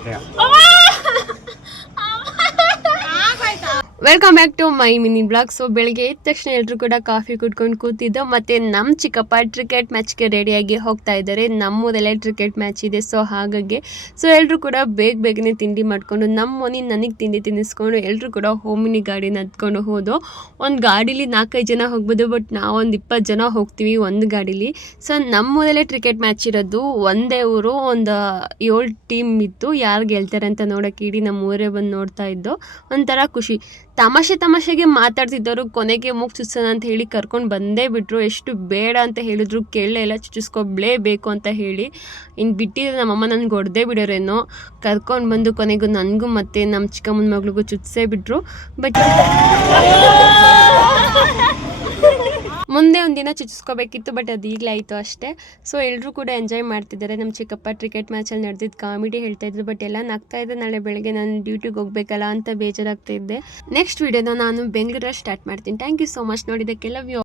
ಮತ್ತೆ welcome back to my mini blog. So ಬೆಳಗ್ಗೆ ಎದ್ದ ತಕ್ಷಣ ಎಲ್ಲರೂ ಕೂಡ ಕಾಫಿ ಕುಡ್ಕೊಂಡು ಕೂತಿದ್ದು, ಮತ್ತು ನಮ್ಮ ಚಿಕ್ಕಪ್ಪ ಕ್ರಿಕೆಟ್ ಮ್ಯಾಚ್ಗೆ ರೆಡಿಯಾಗಿ ಹೋಗ್ತಾ ಇದ್ದಾರೆ. ನಮ್ಮೂರಲ್ಲೇ ಕ್ರಿಕೆಟ್ ಮ್ಯಾಚ್ ಇದೆ. ಸೊ ಎಲ್ಲರೂ ಕೂಡ ಬೇಗನೆ ತಿಂಡಿ ಮಾಡಿಕೊಂಡು ನಮ್ಮ ಮನೆ ನನಗೆ ತಿಂಡಿ ತಿನ್ನಿಸ್ಕೊಂಡು ಎಲ್ಲರೂ ಕೂಡ ಹೋಮಿನಿ ಗಾಡಿನ ಹತ್ಕೊಂಡು ಹೋದು. ಒಂದು ಗಾಡೀಲಿ 4-5 ಜನ ಹೋಗ್ಬೋದು, ಬಟ್ ನಾವೊಂದು 20 ಜನ ಹೋಗ್ತೀವಿ ಒಂದು ಗಾಡೀಲಿ. ಸೊ ನಮ್ಮೂರಲ್ಲೇ ಕ್ರಿಕೆಟ್ ಮ್ಯಾಚ್ ಇರೋದು. ಒಂದೇ ಊರು, ಒಂದು 7 ಟೀಮ್ ಇತ್ತು. ಯಾರು ಗೆಲ್ತಾರೆ ಅಂತ ನೋಡೋಕೆ ಇಡೀ ನಮ್ಮ ಊರೇ ಬಂದು ನೋಡ್ತಾ ಇದ್ದು. ಒಂಥರ ಖುಷಿ. ತಮಾಷೆಗೆ ಮಾತಾಡ್ತಿದ್ದವರು ಕೊನೆಗೆ ಮೂಗು ಚುಚ್ಚೋಣ ಅಂತ ಹೇಳಿ ಕರ್ಕೊಂಡು ಬಂದೇ ಬಿಟ್ಟರು. ಎಷ್ಟು ಬೇಡ ಅಂತ ಹೇಳಿದ್ರು ಕೇಳಲೇ ಇಲ್ಲ, ಚುಚ್ಚಿಸ್ಕೊಬ್ಲೇಬೇಕು ಅಂತ ಹೇಳಿ. ಇನ್ನು ಬಿಟ್ಟಿದ್ರೆ ನಮ್ಮಮ್ಮ ನನಗೆ ಹೊಡೆದೇ ಬಿಡೋರೇನೋ. ಕರ್ಕೊಂಡು ಬಂದು ಕೊನೆಗೂ ನನಗೂ ಮತ್ತು ನಮ್ಮ ಚಿಕ್ಕಮ್ಮನ ಮಗಳಿಗೂ ಚುಚ್ಚಿಸೇ ಬಿಟ್ಟರು. ಬಟ್ ಮುಂದೆ ಒಂದಿನ ಚುಚ್ಚಿಸ್ಕೋಬೇಕಿತ್ತು, ಬಟ್ ಅದು ಈಗಲೇ ಆಯಿತು ಅಷ್ಟೇ. ಸೊ ಎಲ್ಲರೂ ಕೂಡ ಎಂಜಾಯ್ ಮಾಡ್ತಿದ್ದಾರೆ. ನಮ್ಮ ಚಿಕ್ಕಪ್ಪ ಕ್ರಿಕೆಟ್ ಮ್ಯಾಚಲ್ಲಿ ನಡೆದಿದ್ದು ಕಾಮಿಡಿ ಹೇಳ್ತಾಯಿದ್ರು, ಬಟ್ ಎಲ್ಲ ನಗ್ತಾ ಇದ್ದೆ. ನಾಳೆ ಬೆಳಗ್ಗೆ ನಾನು ಡ್ಯೂಟಿಗೆ ಹೋಗ್ಬೇಕಲ್ಲ ಅಂತ ಬೇಜಾರಾಗ್ತಾ ಇದ್ದೆ. ನೆಕ್ಸ್ಟ್ ವಿಡಿಯೋನ ನಾನು ಬೆಂಗಳೂರಲ್ಲಿ ಸ್ಟಾರ್ಟ್ ಮಾಡ್ತೀನಿ. ಥ್ಯಾಂಕ್ ಯು ಸೋ ಮಚ್ ನೋಡಿದ್ದಕ್ಕೆ. Love you.